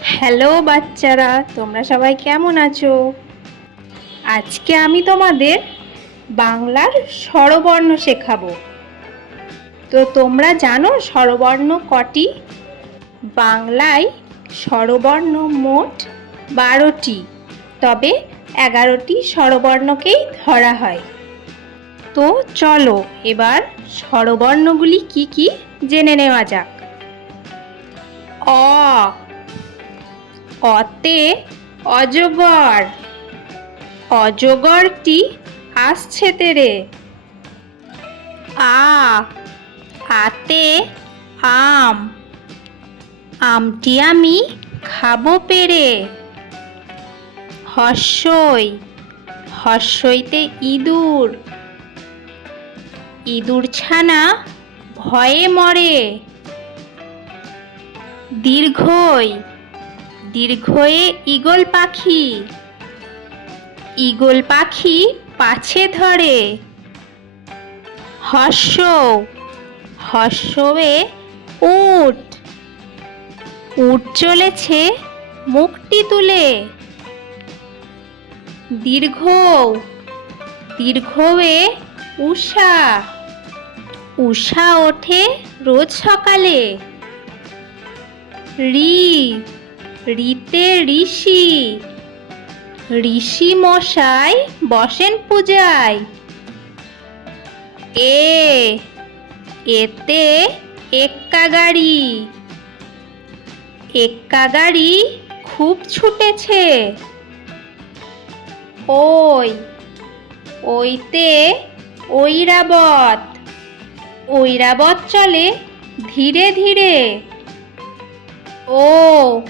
Hello বাচ্চারা, তোমরা সবাই কেমন আছো? আজকে আমি তোমাদের বাংলার স্বরবর্ণ শেখাবো। তো তোমরা জানো স্বরবর্ণ কটি? বাংলায় স্বরবর্ণ মোট 12টি, তবে 11টি স্বরবর্ণকেই ধরা হয়। তো চলো এবার স্বরবর্ণগুলি কি কি জেনে নেওয়া যাক। অ, অতে অজগর, অজগরটি আসছে তেরে। আ, আতে আম, আমটি আমি খাবো পেরে। হর্ষই, হর্ষইতে ইঁদুর, ইঁদুর ছানা ভয়ে মরে। দীর্ঘই, দীর্ঘয়ে ঈগল পাখি, ঈগল পাখি পাছে ধরে। হর্ষ, হর্ষে উট, উট চলেছে মুখটি তুলে। দীর্ঘ, দীর্ঘয়ে উষা, উষা ওঠে রোজ সকালে। ঋ, ঋতে ঋষি, ঋষি মশাই বসেন পূজায়। এ, এতে এক্কা গাড়ি, এক্কা গাড়ি খুব ছুটেছে। ওই, ওইতে ঐরাবত, ঐরাবত চলে ধীরে ধীরে। ও,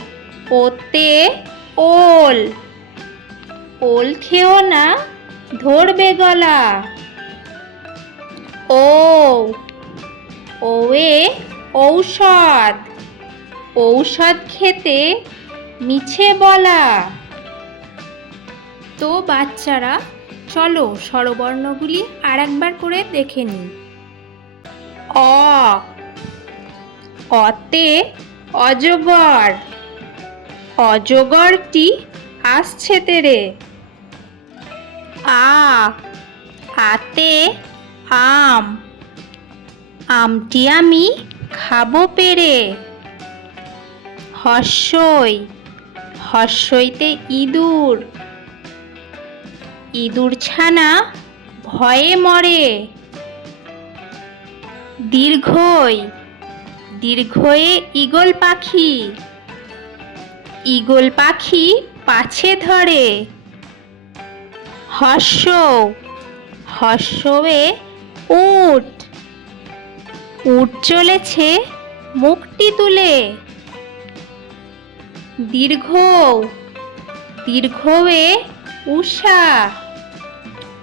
ওতে ওল, ওল খেও না ধরবে গলা। ও, ওয়ে ঔষধ, ঔষধ খেতে মিছে বলা। তো বাচ্চারা চলো স্বরবর্ণগুলি আর একবার করে দেখে নিই। অ, অতে অজগর, অজগরটি আসছে তেরে। আ, আতে আম, আমটি আমি খাবো পেরে। হর্ষই, হর্ষইতে ইঁদুর, ইঁদুর ছানা ভয়ে মরে। দীর্ঘই, দীর্ঘয়ে ঈগল পাখি, ঈগল পাখি পাছে ধরে। হর্ষ, হর্ষে উট, উট চলেছে মুখটি তুলে। দীর্ঘ, দীর্ঘয়ে উষা,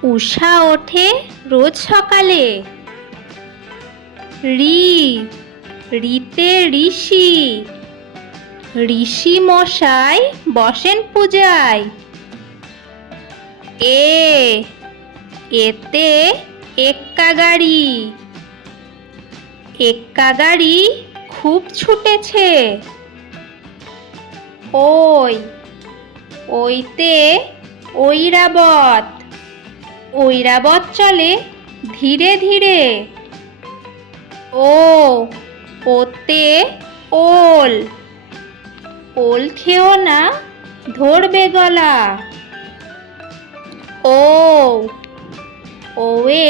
উষা ওঠে রোজ সকালে। ঋ, ঋতে ঋষি, ঋষি মশাই বসেন পূজায়। এ, এতে এক্কা গাড়ি, এক্কা গাড়ি খুব ছুটেছে। ওই, ওইতে ঐরাবত, ঐরাবত চলে ধীরে ধীরে। ও, ওতে ওল, ওল খেও না ধরবে গলা। ও, ওয়ে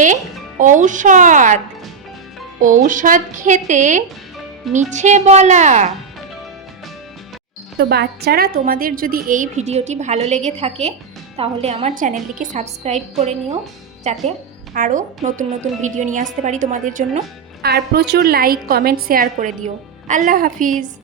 ঔষধ, ঔষধ খেতে মিছে বলা। তো বাচ্চারা তোমাদের যদি এই ভিডিওটি ভালো লেগে থাকে তাহলে আমার চ্যানেলটিকে সাবস্ক্রাইব করে নিও, যাতে আরও নতুন নতুন ভিডিও নিয়ে আসতে পারি তোমাদের জন্য। আর প্রচুর লাইক কমেন্ট শেয়ার করে দিও। আল্লাহ হাফিজ।